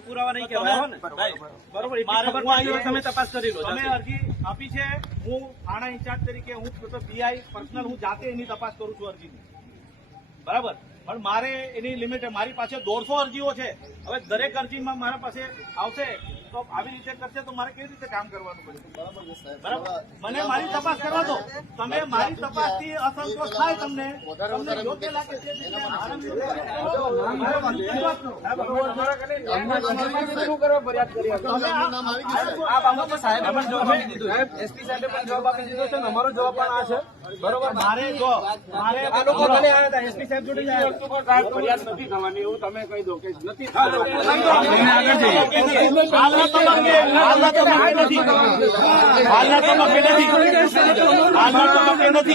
પુરાવા નહીં કહેવાય ને બરોબર તમે તપાસ કરી લો તમે અરજી આપી છે હું થાણા ઇન્ચાર્જ તરીકે હું પીઆઈ પર્સનલ હું જાતે એની તપાસ કરું છું અરજીની બરાબર પણ મારે એની લિમિટ મારી પાસે 150 અરજીઓ છે હવે દરેક અરજીમાં મારા પાસે આવશે તો આવી રીતે કરશે તો મારે કેવી રીતે કામ કરવાનું પડે બરાબર મને મારી તપાસ કરવા દો તમે મારી તપાસથી અસંતોષ થાય તમને યોગ્ય લાગે તે એસપી સાહેબે પણ જવાબ આપી દીધો છે અમારો જવાબ પણ આ છે બરોબર મારે એસપી સાહેબ જોડે ફરિયાદ નથી થવાની એવું તમે કહી દો કે નથી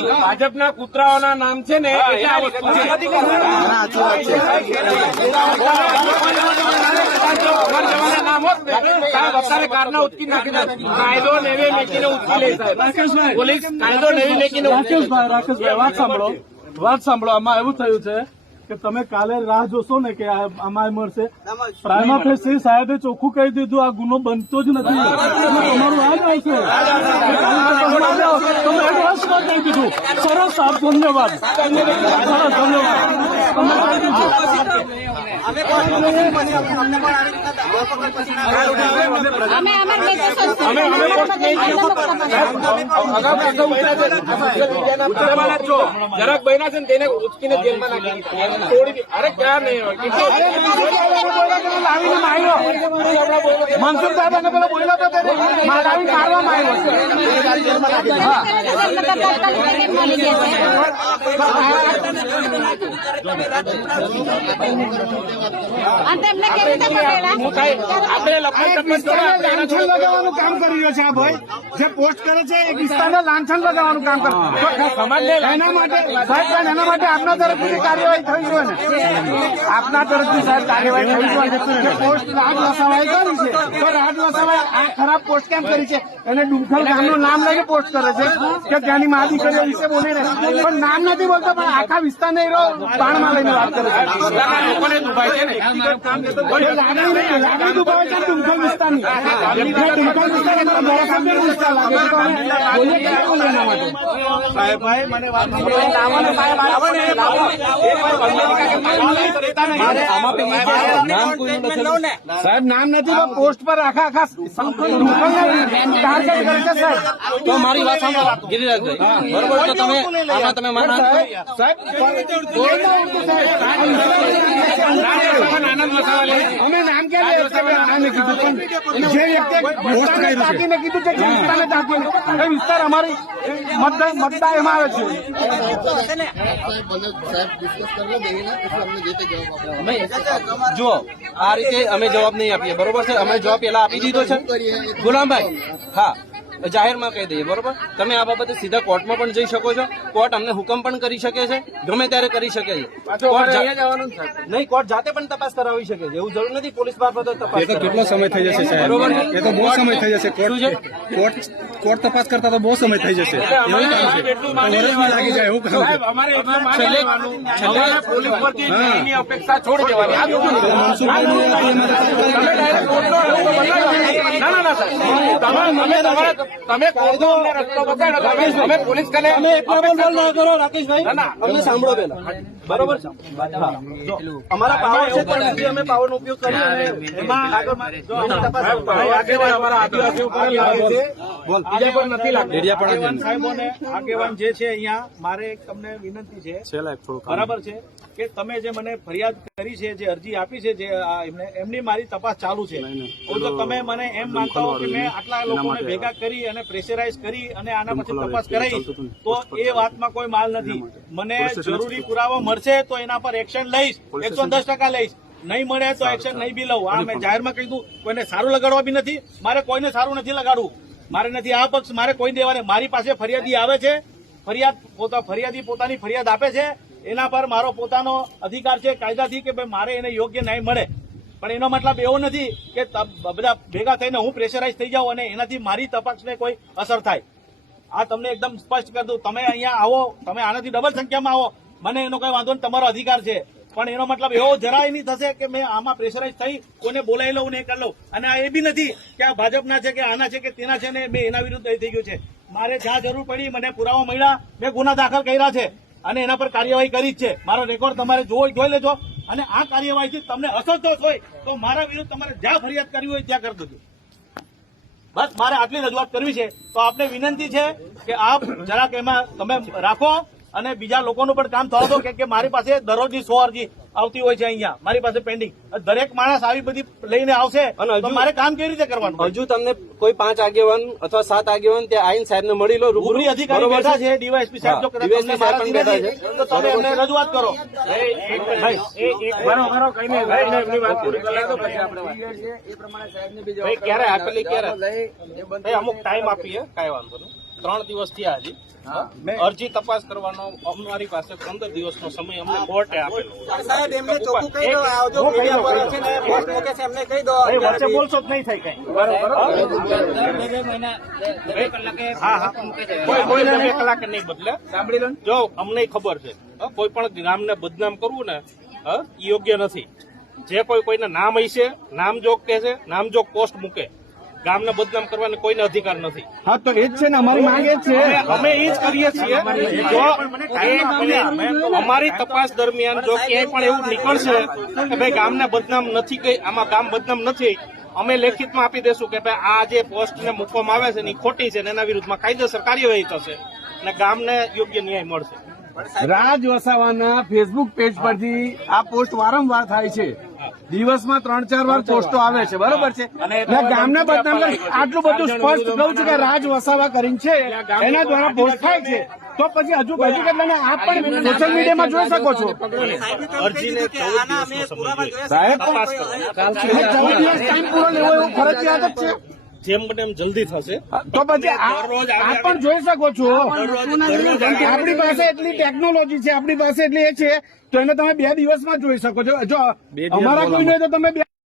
ભાજપના કૂતરાઓના નામ છે ને નામ હોત ને અત્યારે કારના ઉચકી નાખી દે કાયદો નેવે મેકીને ઉચકી લે સાહેબ પોલીસ કાયદો નેવી મેકીને રાકેશભાઈ વાત સાંભળો આમાં એવું થયું છે કે તમે કાલે રાહ જોશો ને કે આમાં મળશે પ્રાઇમા ફેસી સાહેબે ચોખ્ખું કહી દીધું આ ગુનો બનતો જ નથી તમારું આ જ આવશે તમે એડવાન્સમાં કહી દીધું સરસ સાહેબ ધન્યવાદ જરાક બન્યા છે ને તેને ઉચકીને જેલમાં નાખી થોડી અરે ક્યાં નહીં મનસુખ સાહેબ પેલો બોલ્યો તો મારવામાં લગાવવાનું કામ કરી રહ્યો છે આ ભાઈ જે પોસ્ટ કરે છે એક વિસ્તારને લાંછન લગાવવાનું કામ કરે એના માટે આપના તરફથી કાર્યવાહી થઈ જોઈએ ને આપના તરફથી સાહેબ કાર્યવાહી થઈ જોઈએ પોસ્ટ રાજ વસાવાએ કરી છે તો રાજ વસાવાએ આ ખરાબ પોસ્ટ કેમ કરી છે એને ડુમખલ ગામનું નામ લઈને પોસ્ટ કરે છે કે ત્યાંની મા દીકરીઓ વિશે બોલી ને પણ નામ નથી બોલતો પણ આખા વિસ્તારને બાણમાં લઈને વાત કરે છે લોકોને દુભાય છે ને લાગણી દુભાવે છે ડુમખલ વિસ્તારની ડુમખલ વિસ્તાર સાહેબ મને વાત સાહેબ નામ નથી પોસ્ટ પર આખા ટાર્ગેટ કરે છે સાહેબ તો મારી વાત સાંભળો ગિરિરાજભાઈ બરોબર તો તમે આમાં તમે અમે નામ ક્યાં કીધું જે વ્યક્તિએ કીધું છે એ વિસ્તાર અમારી મતદાર એમાં આવે છે જો આ રીતે અમે જવાબ નહીં આપીએ બરોબર છે અમે જવાબ પેલા આપી દીધો છે ગુલામભાઈ હા જાહેરમાં કહી દઈએ બરોબર તમે આ બાબતે સીધા કોર્ટમાં પણ જઈ શકો છો કોર્ટ અમને હુકમ પણ કરી શકે છે ગમે ત્યારે કરી શકે છે નહીં કોર્ટ જાતે પણ તપાસ કરાવી શકે છે એવું જરૂર નથી પોલીસ બાબતે તપાસ કેટલો સમય થઈ જશે બરોબર એ તો બહુ સમય થઈ જશે કોર્ટ તપાસ કરતા તો બહુ સમય થઈ જશે લાગી જાય એવું પોલીસ પરથી એની અપેક્ષા છોડી દેવાની તમે રસ્તો બતાડો અમે પોલીસ કરે કરો રાકેશભાઈ અમને સાંભળો પેલા બરોબર છે અમારા પાવર છે ત્યાંથી અમે પાવરનો ઉપયોગ કરી અને એમાં અમારા આદિવાસીઓ પર લાગે છે બીજા પર નથી લાગતું સાહેબોને આગેવાન જે છે અહીંયા મારે એક તમને વિનંતી છે બરાબર છે કે તમે જે મને ફરિયાદ કરી છે જે અરજી આપી છે જે એમની મારી તપાસ ચાલુ છે તો તમે મને એમ માનતા હો કે મેં આટલા લોકોને ભેગા કરી અને પ્રેશરાઇઝ કરી અને આના પછી તપાસ કરાઈ તો એ વાતમાં કોઈ માલ નથી મને જરૂરી પુરાવા મળશે તો એના પર એક્શન લઈશ 110% લઈશ નહીં મળે તો એક્શન નહીં બી લઉં આ મેં જાહેરમાં કીધું કોઈને સારું લગાડવા બી નથી મારે કોઈને સારું નથી લગાડવું મારે નથી આ પક્ષ મારે કોઈ દેવાને મારી પાસે ફરિયાદી આવે છે ફરિયાદી પોતાની ફરિયાદ આપે છે એના પર મારો પોતાનો અધિકાર છે કાયદાથી કે ભાઈ મારે એને યોગ્ય ન્યાય મળે પણ એનો મતલબ એવો નથી કે બધા ભેગા થઈને હું પ્રેશરાઇઝ થઈ જાઉં અને એનાથી મારી તપાસને કોઈ અસર થાય આ તમને એકદમ સ્પષ્ટ કરી દઉં તમે અહીંયા આવો તમે આનાથી ડબલ સંખ્યામાં આવો મને એનો કોઈ વાંધો નહીં તમારો અધિકાર છે પણ એનો મતલબ એવો જરાય નહીં થશે કે મેં આમાં પ્રેશરાઇઝ થઈ કોઈને બોલાવી લઉં ને એ કરી લઉં. અને આ એ બી નથી કે આ ભાજપના છે કે આના છે કે તેના છે ને મેં એના વિરુદ્ધ થઈ ગયું છે. મારે જ્યાં જરૂર પડી મને પુરાવા મળ્યા, મેં ગુના દાખલ કર્યા છે અને એના પર કાર્યવાહી કરી જ છે. મારો રેકોર્ડ તમારે જોઈ લેજો. અને આ કાર્યવાહીથી તમને અસંતોષ હોય તો મારા વિરુદ્ધ તમારે જ્યાં ફરિયાદ કરવી હોય ત્યાં કરી દેજો. બસ મારે આટલી રજૂઆત કરવી છે. તો આપને વિનંતી છે કે આપ જરાક એમાં તમે રાખો અને બીજા લોકોનું પણ કામ થવા દો કે મારી પાસે દરરોજની 100 અરજી આવતી હોય છે. અહીંયા મારી પાસે પેન્ડિંગ દરેક માણસ આવી બધી લઈને આવશે તો મારે કામ કેવી રીતે કરવાનું? હજુ તમને કોઈ 5 આગેવાન અથવા 7 આગેવાન ત્યાં આવીને સાહેબને મળી લો. રૂબરૂ અધિકારી બેઠા છે, ડીવાયએસપી સાહેબ જો કદાચ તમને મારાથી નથી તો તમે એમને રજૂઆત કરો. ક્યારે આપેલી ક્યારે અમુક ટાઈમ આપીએ, કઈ વાંધો નહીં. 3 દિવસ થયા હજી. અરજી તપાસ કરવાનો અમારી પાસે 15 દિવસનો સમય અમને કોર્ટે આપેલો. સાહેબ એમને ચોખ્ખું કહી દો, આવજો મીડિયા પર છે ને પોસ્ટ મૂકે છે એમને કહી દો. વચ્ચે બોલશો જ નહીં થાય કઈ. કોઈને 2 કલાકે નહીં બદલે. સાંભળી લો, જો અમને ખબર છે કોઈ પણ ગામને બદનામ કરવું ને એ યોગ્ય નથી. જે કોઈને નામ હશે, નામજોગ કે છે, નામજોગ પોસ્ટ મૂકે, ગામને બદનામ કરવાનો કોઈને અધિકાર નથી. હા તો એ જ છે ને અમારી માંગ એ જ છે. અમે એ જ કરીએ છીએ. જો અમારી તપાસ દરમિયાન જો ક્યાંય પણ એવું નીકળશે કે ભાઈ ગામને બદનામ નથી, કઈ આમાં ગામ બદનામ નથી, અમે લેખિતમાં આપી દેશું કે ભાઈ આ જે પોસ્ટને મૂકવામાં આવે છે ને એ ખોટી છે ને એના વિરુદ્ધમાં કાયદેસર કાર્યવાહી થશે અને ગામને યોગ્ય ન્યાય મળશે. રાજ વસાવાના ફેસબુક પેજ પરથી આ પોસ્ટ વારંવાર થાય છે. દિવસમાં 3-4 વાર પોસ્ટો આવે છે, બરોબર છે. અને ગામના બદનામ આટલું બધું સ્પષ્ટ કહું છું કે રાજ વસાવા કરીને છે એના દ્વારા પોસ્ટ થાય છે. તો પછી હજુ કેટલાને આપ પણ સોશિયલ મીડિયામાં જોઈ શકો છો. અરજીને 14 દિવસનો સમય જોઈએ. સાહેબ તપાસ કરો. 14 દિવસ ટાઈમ પૂરો લેવો એવું ફરજિયાત જ છે. જેમ બને એમ જલ્દી થશે. તો પછી આપ પણ જોઈ શકો છો. આપણી પાસે એટલી ટેકનોલોજી છે, આપણી પાસે એટલી એ છે તો એને તમે 2 દિવસમાં જોઈ શકો છો. જો અમારા કોઈને તો તમે